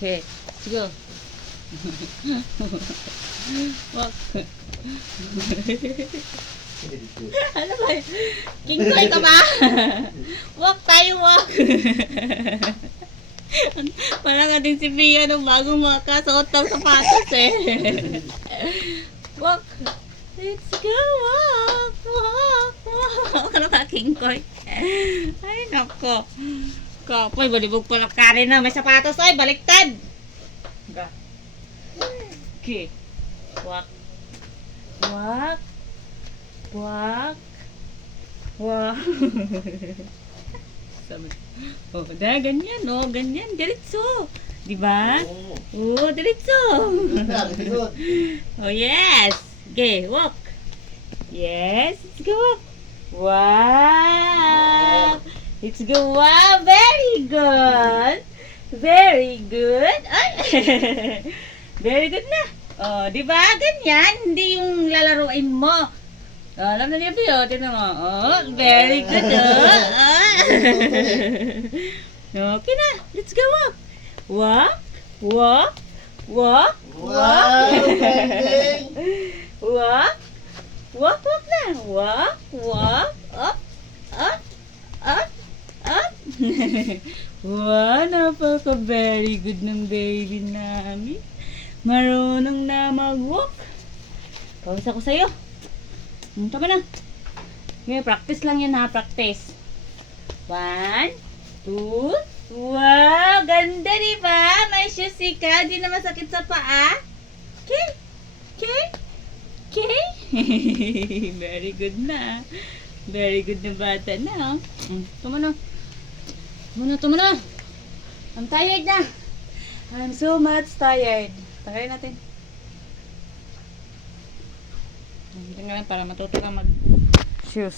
Okay. Let's go. Walk. Ano ba? King Koy ka ba? Walk tayo, walk. Parang nga din si Bia nung bagong makasuot ng sapatos eh. Walk. Let's go, walk, walk, walk. Ano ka, King Koy? Ay, nako. Kapoy, balibog pala Karen na. May sapatos ay, baliktad. Okay. Walk. Walk. Walk. Walk. Oh, ganyan, oh, ganyan. Diretso. Diba? Oh, diretso. Oh, yes. Okay, walk. Yes, let's go walk. Wow. Let's go. Wow, very good. Very good. Ay. Very good na. Oh, di ba? Ganyan. Hindi yung lalaruin mo. Oh, alam na niya po. Tignan mo. Oh, very good. Okay na. Let's go walk. Walk. Walk. Walk. Wow, Walk. Walk, walk na. Walk. Walk. Up. Up. Up. Up. Wow, napaka very good ng baby namin. Marunong na mag-walk. Pawis ako sa'yo. Tama na. Okay, practice lang yan ha, practice. 1, 2, wow, ganda diba? May shoes ka, di na masakit sa paa. Okay, okay, okay. Very good na. Very good na bata na. Tama na. Tama na. I'm tired na. I'm so much tired. Tanggalin natin. Tingnan para matuto ka mag-shoes.